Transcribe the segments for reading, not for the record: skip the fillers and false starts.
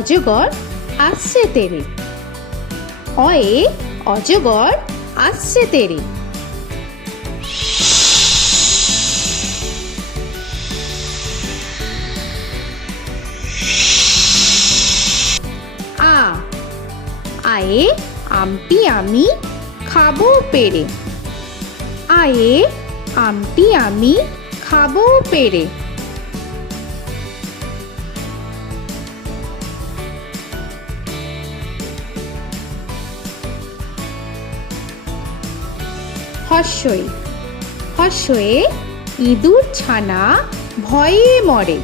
অজগর আসছে তেরে। অয়ে অজগর আসছে তেরে। আ আয়ে আমটি আমি খাবো পেরে। আয়ে আমটি আমি খাবো পেরে। হর্ষই হর্ষয়ে ইঁদুর ছানা ভয়ে মরে।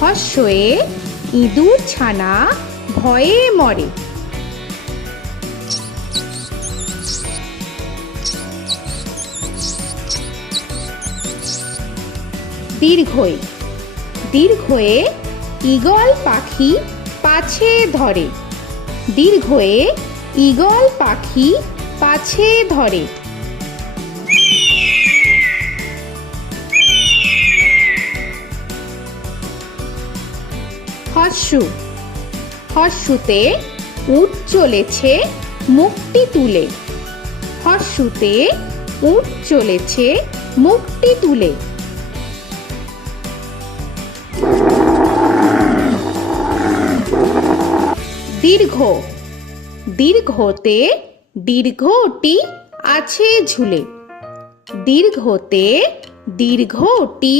হর্ষয়ে ইঁদুর ছানা ভয়ে মরে। দীর্ঘই দীর্ঘয়ে ঈগল পাখি পাছে ধরে। দীর্ঘয়ে ঈগল পাখি পাছে ধরে। হর্ষু হর্ষুতে উট চলেছে মুখটি তুলে। হর্ষুতে উট চলেছে মুখটি তুলে। দীর্ঘ দীর্ঘতে দীর্ঘটি আছে ঝুলে। দীর্ঘতে দীর্ঘটি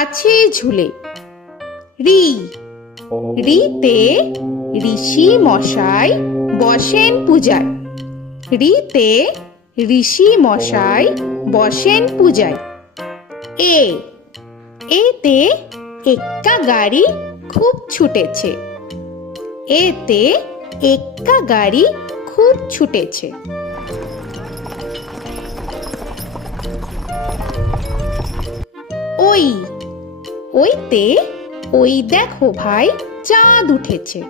আছে ঝুলে। রি রিতে ঋষি মশাই বসেন পূজায়। রিতে ঋষি মশাই বসেন পূজায়। এ এতে এক্কা গাড়ি খুব ছুটেছে। এতে এক্কা গাড়ি খুব ছুটেছে। ওই ওইতে ওই দেখো ভাই চাঁদ উঠেছে।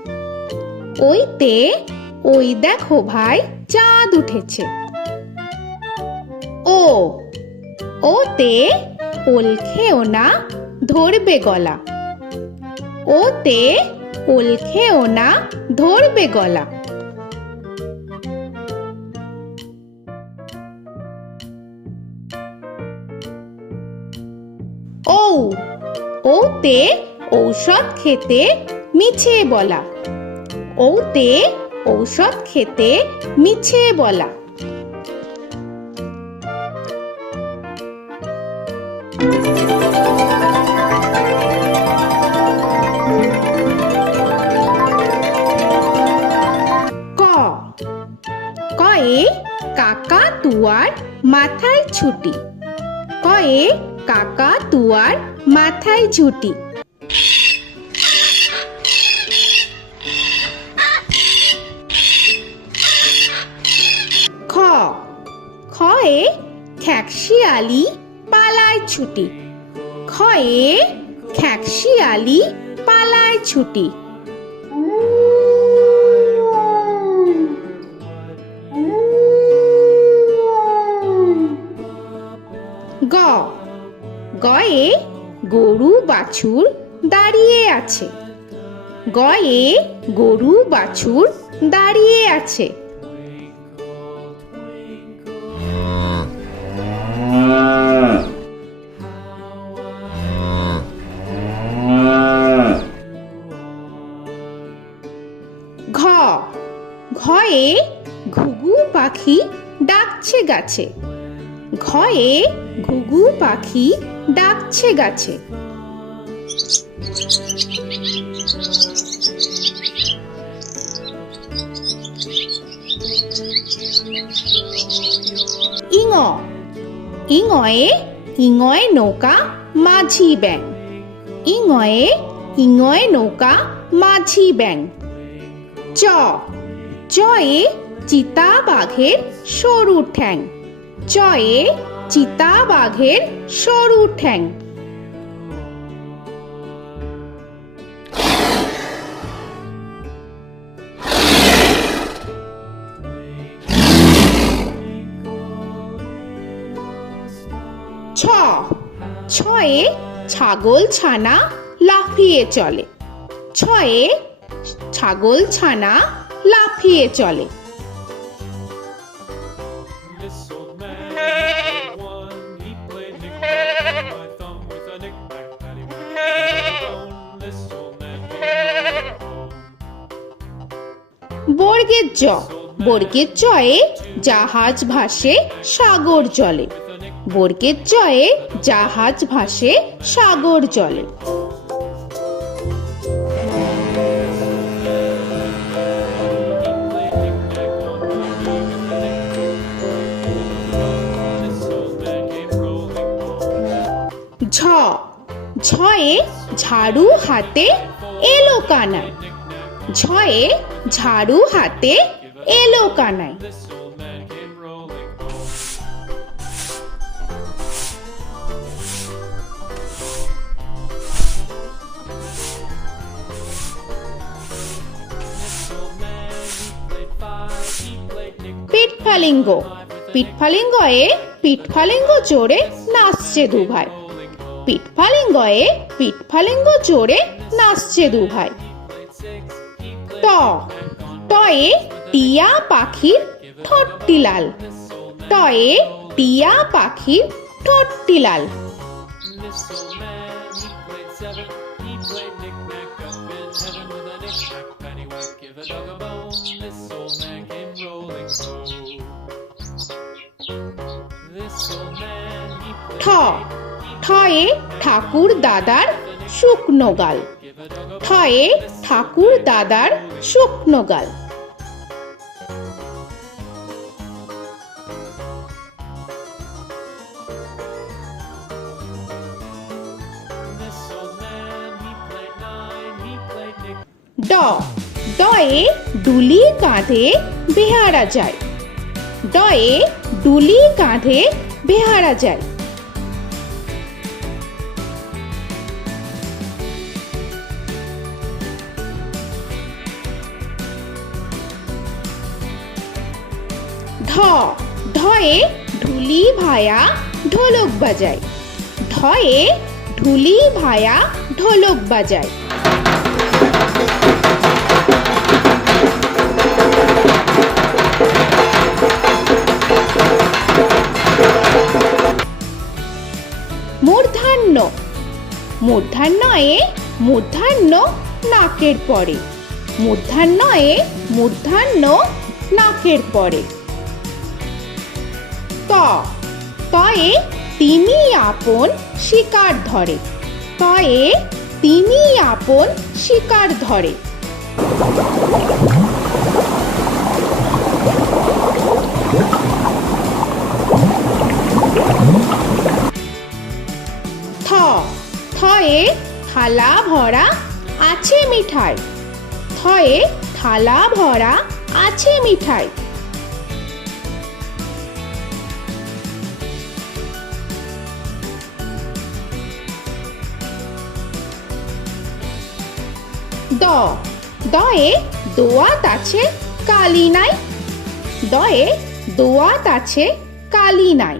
ওইতে ওই দেখো ভাই চাঁদ উঠেছে। ও ওতে ওল খেও না ধরবে গলা। ওতে ওল খেও না ধরবে গলা। ঔ ওতে ঔষধ খেতে মিছে বলা। ওতে ঔষধ খেতে মিছে বলা। ক কয়ে কাকা তুয়ার মাথায় ছুটি। কয়ে কাকা তুয়ার মাথায় ঝুটি। খ খয়ে খ্যাকশিয়ালি পালায় ছুটি। খয়ে খ্যাকশিয়ালি পালায় ছুটি। গ গয়ে গরু বাছুর দাঁড়িয়ে আছে। গয়ে গরু বাছুর দাঁড়িয়ে আছে। ঘ ঘয়ে ঘুঘু পাখি ডাকছে গাছে। ঘয়ে ঘুঘু পাখি ডাকছে গাছে। ইঙ ইঙয়ে ইঙয়ে নৌকা মাঝি ব্যাং। ইঙয়ে ইঙয়ে নৌকা মাঝি ব্যাং। চ চয়ে চিতা বাঘের সরু ঠ্যাং। চয়ে চিতা বাঘের সরু ঠ্যাং। ছ ছয়ে ছাগল ছানা লাফিয়ে চলে। ছয়ে ছাগল ছানা লাফিয়ে চলে। This old man had one. He played knick-knack on my thumb with a knick-knack, paddywhack, this old man came home. বর্গের জ, বর্গের জয়ে জাহাজ ভাসে সাগর জলে। বর্গের জয়ে জাহাজ ভাসে সাগর জলে। ঝ, ঝয়ে ঝাড়ু হাতে এলো কানাই। ঝয়ে ঝাড়ু হাতে এলো Kanai. This old man came rolling home. This old man, he played five. He played knick-knack. পিঠফালিঙ্গ, পিঠফালিঙ্গয়ে পিঠফালিঙ্গ জোরে নাচছে দুভাই। পিঠফালিঙ্গয়ে পিঠফালিঙ্গ জোরে নাচছে দুভাই। ট, টয়ে টিয়া পাখির ঠোঁটটি লাল। টয়ে টিয়া পাখির ঠোঁটটি লাল। This old man, he played seven. He played knick-knack up in heaven with a knick-knack, paddywhack, give a dog a bone. This old man came rolling home. This old man, he ঠ, played ঠয়ে ঠাকুর দাদার শুকনো গাল। give a dog a ঠয়ে ঠাকুর দাদার শুকনো গাল। This old man, he played nine. He played knick. ড, ডয়ে ডুলি কাঁধে বেহারা যায়। ডয়ে ডুলি কাঁধে বেহারা যায়। ঢ, ঢয়ে ঢুলি ভায়া ঢোলক বাজায়। ঢয়ে ঢুলি ভায়া ঢোলক বাজায়। মূর্ধান্য, মূর্ধান্যয়ে মূর্ধান্য নাকের পরে। মূর্ধান্যয়ে মূর্ধান্য নাকের পরে। ত, তয়ে তিনি আপন শিকার ধরে। তয়ে তিনি আপন শিকার ধরে। থ, থয়ে থালা ভরা আছে মিঠাই। থয়ে থালা ভরা আছে মিঠাই। দ, দয়ে দোয়াত আছে কালি নাই। দয়ে দোয়াত আছে কালি নাই।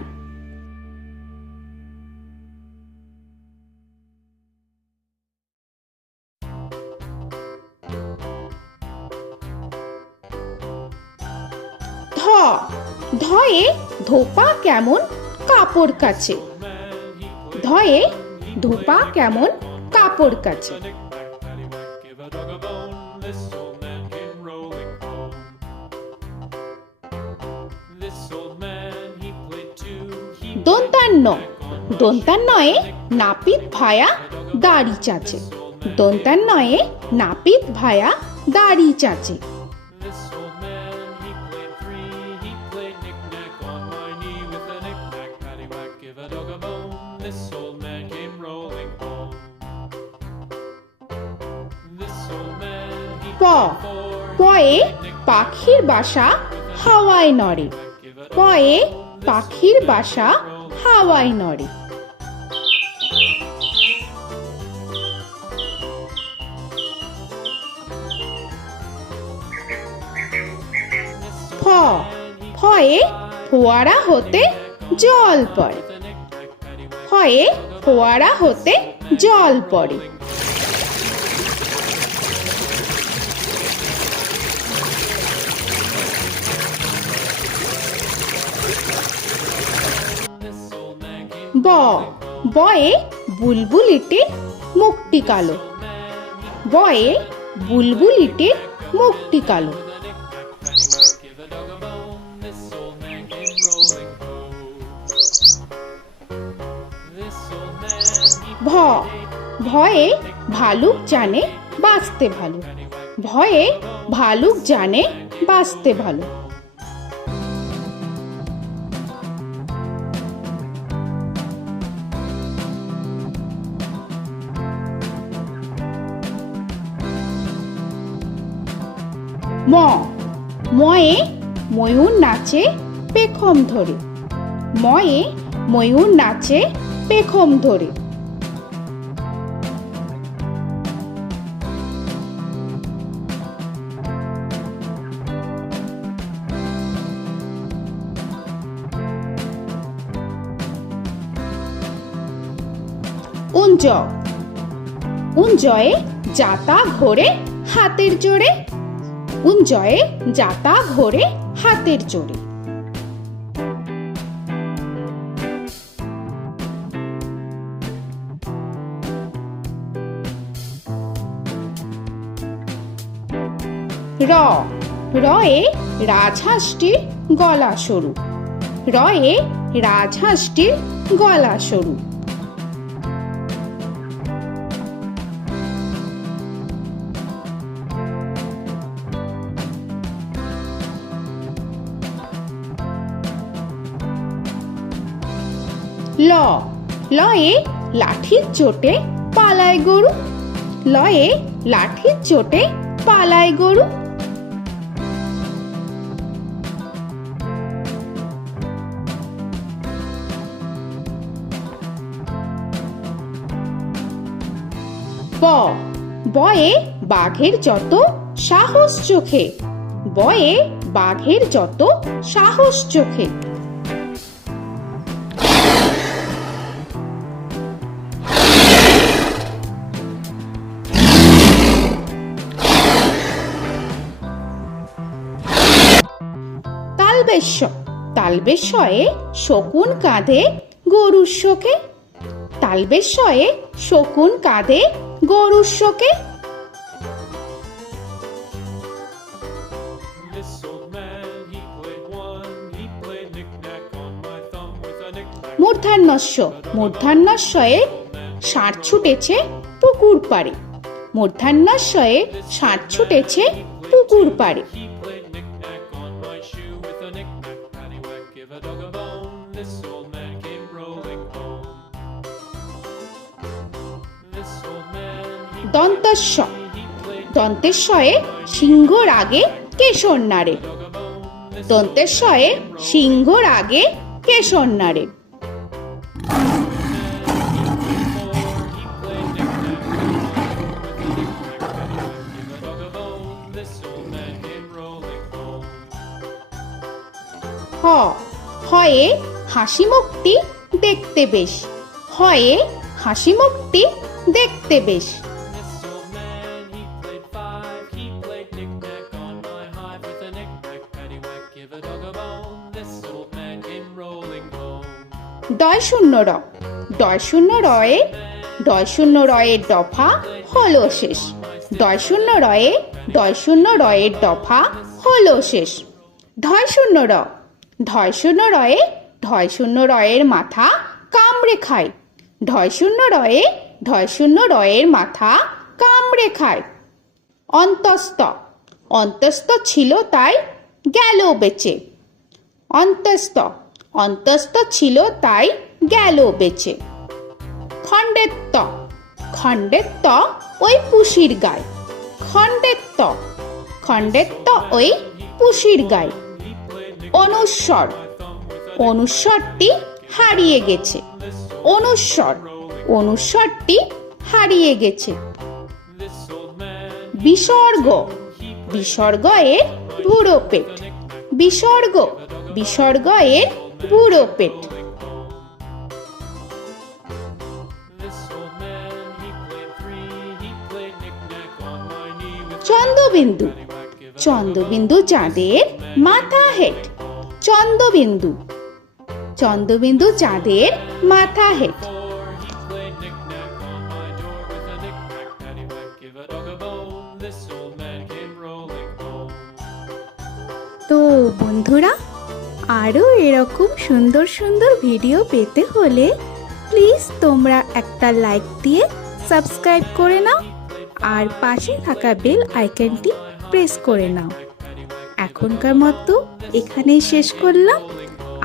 ধ, ধয়ে ধোপা কেমন কাপড় কাচে। ধয়ে ধোপা কেমন কাপড় কাচে। Knick-knack, paddywhack, give a dog a bone. This old man came rolling home. This old man, he played two. He দন্তান্ন, দন্তান্নয়ে নাপিত ভায়া দাড়ি চাচে। দন্তান্নয়ে নাপিত ভায়া দাড়ি চাচে। This old man, he played three. He played knick-knack on my knee with a knick-knack, paddywhack, give a dog a bone. This old man came rolling home. This old man, he প, played four. পয়ে পাখির বাসা হাওয়ায় নড়ে। পয়ে পাখির বাসা হাওয়ায় নড়ে। ফ, ফয়ে ফোয়ারা হতে জল পড়ে। ফয়ে ফোয়ারা হতে জল পড়ে। ব বয়ে বুলবুলিটির মুখটি কালো। বয়ে বুলবুলিটির মুখটি কালো। Give a dog a bone, this old man came rolling home. This old man, he ভ ভয়ে ভালুক জানে বাঁচতে ভালো। ভয়ে ভালুক জানে বাঁচতে ভালো। ম ময়ে ময়ূর নাচে পেখম ধরে। ময়ে ময়ূর নাচে পেখম ধরে। উঞ্জ উঞ্জয়ে যাতা ঘোরে হাতের জোরে। উঞ্জয়ে যাতা ঘোরে হাতের জোরে। র রয়ে রাজহাঁসটির গলা সরু। রয়ে রাজহাঁসটির গলা সরু। ল লয়ে লাঠির চোটে পালায় গরু। লয়ে লাঠির চোটে পালায় গরু। ব বয়ে বাঘের যত সাহস চোখে। বয়ে বাঘের যত সাহস চোখে। তালবেশ্য তালবেশ্যয়ে শকুন কাঁধে গরুর শোকে। তালবেশ্যয়ে শকুন কাঁধে গরুর শোকে। This old man, he played one, he played knick-knack on my thumb with a knick-knack. মূর্ধন্যস্য মূর্ধন্যস্বয়ে ষাঁড় ছুটেছে পুকুর পাড়ে। মূর্ধন্যস্বয়ে ষাঁড় ছুটেছে পুকুর পাড়ে। He played knick-knack on my shoe with a knick-knack, paddywhack, give a dog a bone. This old man came rolling home. This old man, he দন্তস্ব played দন্তেশ্বয়ে সিংহর আগে কেশর নাড়ে। dog a bone. This দন্তেশ্বয়ে সিংহর আগে কেশর নাড়ে। he played knick-knack on my with a knick-knack, paddywhack, give a dog a bone. This old man came rolling home. হ হয়ে হাসি মুখটি দেখতে বেশ। হয়ে হাসি মুখটি দেখতে বেশ। This old man, he played five, he played knick-knack on my hive with a knick-knack, paddywhack, give a dog a bone. This old man came rolling home. ডয় শূন্য র ডয় শূন্য রয়ে ডয় শূন্য রয়ের দফা হলো শেষ। ডয় শূন্য রয়ে ডয় শূন্য রয়ের দফা হলো শেষ। ঢয় শূন্য র ঢয় শূন্য রয়ে ঢয় শূন্য রয়ের মাথা কামড়ে খায়। ঢয় শূন্য রয়ে ঢয় শূন্য রয়ের মাথা কামড়ে খায়। অন্তস্থ অন্তস্থ ছিল তাই গেল বেঁচে। অন্তস্থ অন্তস্থ ছিল তাই গেল বেঁচে। খণ্ডেত্ব খণ্ডেত্ব ওই পুষির গায়। খণ্ডেত্ব খণ্ডেত্ব ওই পুষির গায়। অনুস্বর অনুস্বরটি হারিয়ে গেছে। অনুস্বর অনুস্বরটি হারিয়ে গেছে। This old man, বিসর্গ বিসর্গ এর বুড়ো পেট। বিসর্গ বিসর্গ এর বুড়ো পেট। this old man, he played three, he played knick-knack on my knee with Chandrabindu paddywhack, give a Chandrabindu চাঁদের মাথা হেট। চন্দ্রবিন্দু চন্দ্রবিন্দু চাঁদের মাথা head. Before he played knick-knack on my door with a knick-knack, paddywhack, give a dog a bone. This old man came rolling home. তো বন্ধুরা, আরও এরকম সুন্দর সুন্দর ভিডিও পেতে হলে প্লিজ তোমরা একটা লাইক দিয়ে সাবস্ক্রাইব করে নাও আর পাশে থাকা বেল আইকনটি প্রেস করে নাও। এখনকার মতো এখানেই শেষ করলাম,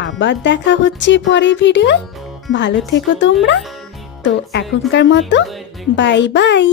আবার দেখা হচ্ছে পরের ভিডিও। ভালো থেকো তোমরা। তো এখনকার মতো বাই বাই।